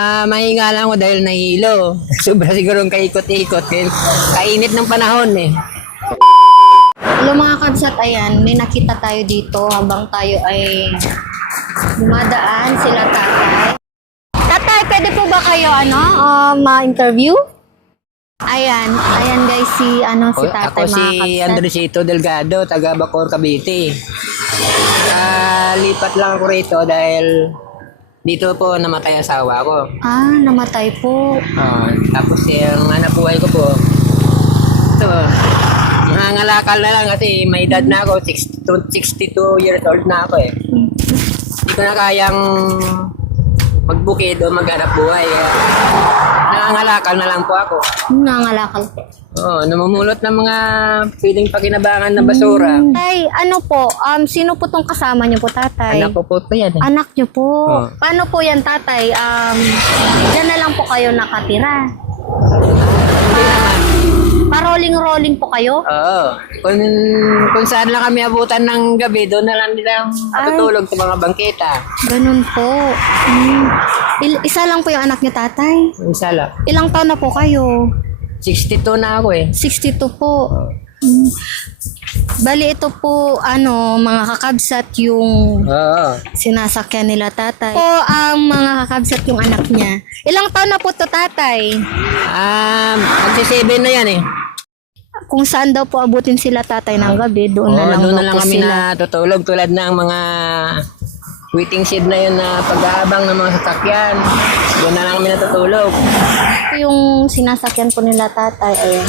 Mahinga lang ako dahil nahilo. Sobra siguro kaikot-ikot. Kainit ng panahon eh. Hello mga kabsat, ayan, may nakita tayo dito habang tayo ay dumadaan sila tatay. Tatay, pwede po ba kayo ma-interview? Ayan guys, si tatay Ako si mga kabsat. Andresito Delgado, taga Bacoor, Cavite. Lipat lang ako rito dahil dito po namatay asawa ko. Namatay po. Tapos yung anak buhay ko po, ito, nangangalakal na lang kasi may edad na ako, 62 years old na ako eh. Hindi ko na kayang magbukid o maghanap buhay. Nangangalakal na lang po ako. Nangangalakal po. Namumulot ng mga pwedeng pakinabangan na basura. Tay, sino po tong kasama niyo po, tatay? Anak ko po ito yan eh. Anak niyo po. Oo. Paano po yan, tatay? Diyan na lang po kayo nakatira. Paroling-rolling po kayo? Oo. Kung saan lang kami abutan ng gabi, doon na lang nila matutulog sa mga bangketa. Ganun po. Isa lang po yung anak niyo, tatay? Isa lang. Ilang taon na po kayo? 62 na ako eh. 62 po. Bali ito po, mga kakabsat yung Oo. sinasakyan nila tatay. Po ang mga kakabsat yung anak niya. Ilang taon na po to, tatay? Magsi-7 na yan eh. Kung saan daw po abutin sila tatay ng gabi, doon na lang doon na daw lang po kami sila. natutulog tulad ng mga waiting shed na yun na pag-aabang ng mga sasakyan. Doon na lang kami natutulog. Yung sinasakyan po nila tatay, ayan.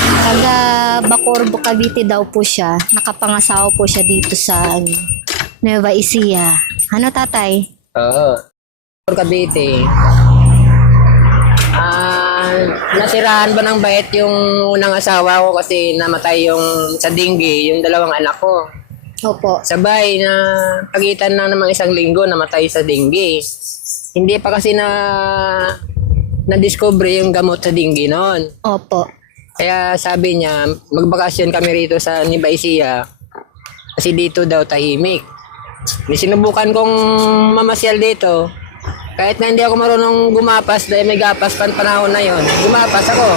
Taga Bacoor, Cavite daw po siya. Nakapangasawa po siya dito sa Nueva Ecija. Ano, tatay? Oo. Cavite. Nasirahan ba ng bait yung unang asawa ko kasi namatay yung sa dinggi, yung dalawang anak ko. Opo. Sabay na pagitan lang namang isang linggo namatay sa dinggi. Hindi pa kasi na-discover yung gamot sa dinggi noon. Opo. Kaya sabi niya, magbakasyon kami rito sa Nueva Ecija kasi dito daw tahimik. Sinubukan kong mamasyal dito. Kahit na hindi ako marunong gumapas dahil may gapas panahon na yon, gumapas ako.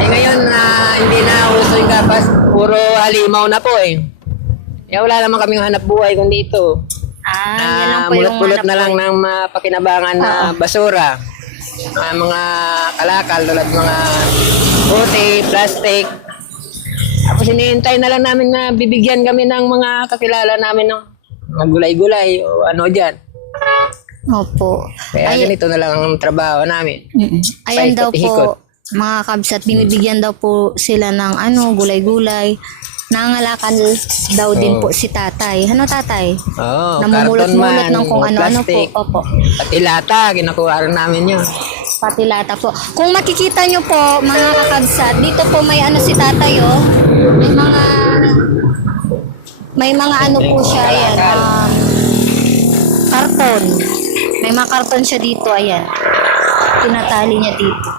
Ngayon hindi na uso yung gapas, puro halimaw na po eh. Kaya wala naman kaming hanap buhay kung dito. Yan lang po yung Mulot-pulot na lang ng mapakinabangan na basura. Mga kalakal, tulad mga puti, plastic. Tapos hinihintay na lang namin na bibigyan kami ng mga kakilala namin ng mga gulay-gulay o ano dyan. Opo. Kaya ganito na lang ang trabaho namin. Ayan daw Paikot-ikot. po, mga kabsat, binibigyan daw po sila ng gulay-gulay. Nangangalakal daw din po si tatay. Ano, tatay? Oo, Namumulot-mulot ng kung o ano-ano po. plastic. Opo. Pati lata, kinukuha rin namin yun. Pati lata po. Kung makikita nyo po, mga kakabsat, dito po may si tatay, oh. May mga po siya, ayan. Karton. May mga karton siya dito, ayan. Tinatali niya dito.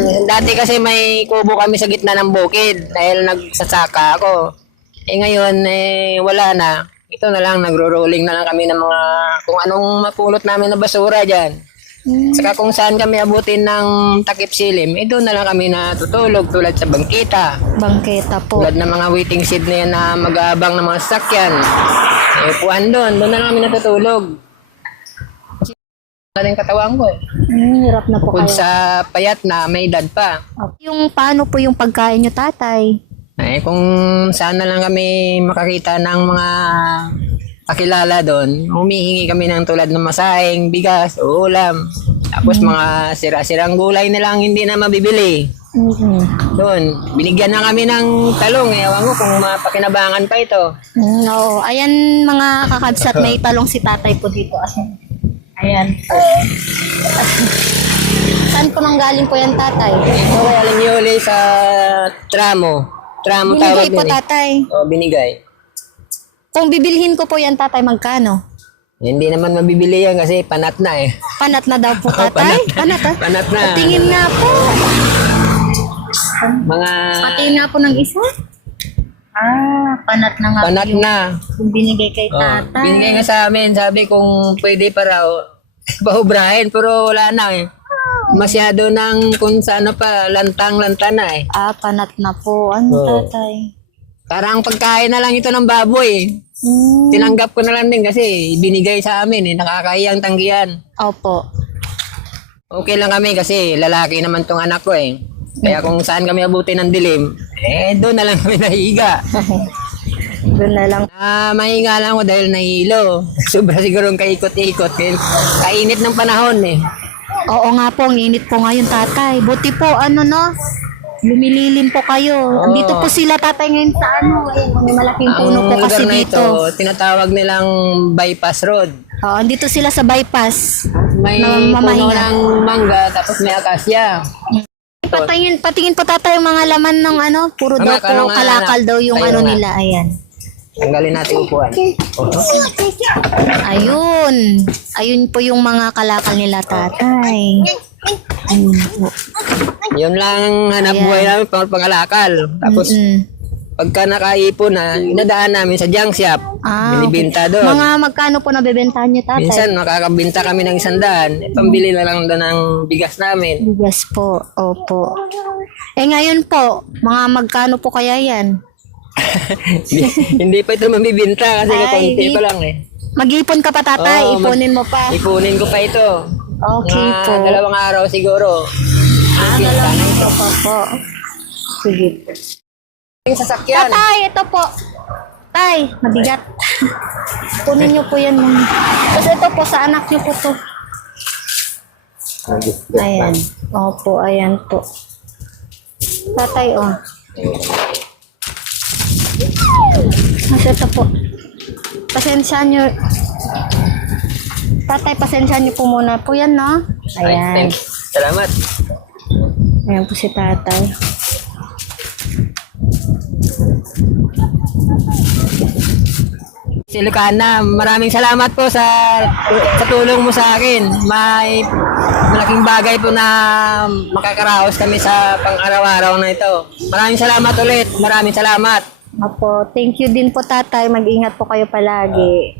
Dati kasi may kubo kami sa gitna ng bukid dahil nagsasaka ako. Ngayon, wala na. Ito na lang, nagro-rolling na lang kami ng mga kung anong mapulot namin na basura dyan. Saka kung saan kami abutin ng takip silim, doon na lang kami natutulog tulad sa bangkita. Bangketa po. Tulad ng mga waiting shed na yan na mag-aabang ng mga sasakyan. Puan doon na lang kami natutulog. Ano yung katawan ko eh. Hirap na po Kung kayo. sa payat na may edad pa. Yung paano po yung pagkain nyo, tatay? Kung saan na lang kami makakita ng mga kakilala doon, humihingi kami ng tulad ng masahing, bigas, o ulam. Tapos mga sira-sirang gulay na lang hindi na mabibili. Doon, binigyan na kami ng talong. Ewan ko kung mapakinabangan pa ito. Oo. Ayan, mga kakabsat, may talong si tatay po dito. Ayan po. Saan po nanggaling po yan, tatay? Ito kaya lang yuli sa tramo. Tramo Binigay tawag po, din eh. tatay. Binigay. Kung bibilhin ko po yan, tatay, magkano? Hindi naman mabibili yan kasi panat na eh. Panat na daw po, tatay? Panat, ha? Panat na. Patingin nga po. Mga Patingin nga po ng isa. Panat na nga panat po yung na. binigay kay tatay. Binigay nga sa amin. Sabi kung pwede pa raw, paubrahin, pero wala na eh. Masyado ng kung sana pa, lantang-lanta na eh. Panat na po. Ano, Oo. tatay? Parang pagkain na lang ito ng baboy eh. Tinanggap ko na lang din kasi binigay sa amin eh, nakakahiyang tanggihan. Opo. Okay lang kami kasi lalaki naman tong anak ko eh. Kaya kung saan kami abutin ng dilim, doon na lang kami nahiga. Doon na lang. Mahinga lang ako dahil nahihilo. Sobra siguro kaikot-ikot. Kainit ng panahon eh. Oo nga po, ang init po ngayon, tatay. Buti po, lumililim po kayo. Oo. Andito po sila, tatay, ngayon sa Ayun, may malaking puno po Ang kasi lugar na dito. ito, tinatawag nilang bypass road. Andito sila sa bypass. May Na puno mamahinga. ng mangga, tapos may akasya. Patingin po tatay yung mga laman ng puro daw Mga po kalakal daw yung Tayo nga. nila, ayan. Tanggalin natin upuan. Ayun. Ayun po yung mga kalakal nila, tatay. Ayun po. Yun lang ang hanap Ayan. buhay namin pangalakal. Tapos pagka nakaipon na, inadaan namin sa junk shop. Binibinta doon. Mga magkano po nabebentahan niyo, tatay? Minsan makakabinta kami ng 100. Pambili na lang doon ng bigas namin. Bigas po, opo. Ngayon po, mga magkano po kaya yan? Hindi pa ito mabibinta kasi Ay, kakunti pa lang eh. Mag-ipon ka pa, tatay? Oo, Ipunin mo pa? Ipunin ko pa ito. Okay po. Mga 2 araw siguro. Dalawang ito pa po. Sige po. Yung sasakyan. Tatay, ito po. Tay, mabigat. Kunin niyo po yan. Tapos ito po, sa anak niyo po to. Ayan. Opo, ayan po. Tatay, Mas ito po. Pasensya niyo. Tatay, pasensya niyo po muna po yan, no? Ayan. Thanks. Salamat. Ayan po si tatay. Si Lucana, maraming salamat po sa tulong mo sa akin. May malaking bagay po na makakaraos kami sa pang-araw-araw na ito. Maraming salamat ulit. Maraming salamat. Opo, thank you din po, tatay. Mag-ingat po kayo palagi.